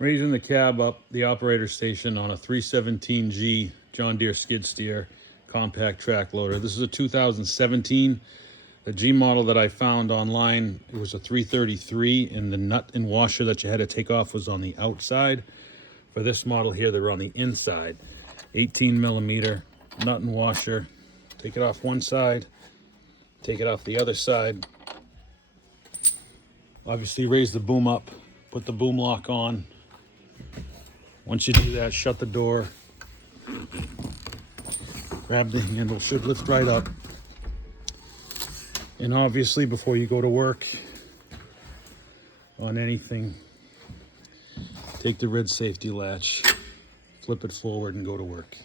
Raising the cab up the operator station on a 317G John Deere skid steer compact track loader. This is a 2017. The G model that I found online, it was a 333, and the nut and washer that you had to take off was on the outside. For this model here, they're on the inside. 18 millimeter nut and washer. Take it off one side, take it off the other side. Obviously raise the boom up, put the boom lock on. Once you do that, shut the door, grab the handle, should lift right up. And obviously before you go to work on anything, take the red safety latch, flip it forward and go to work.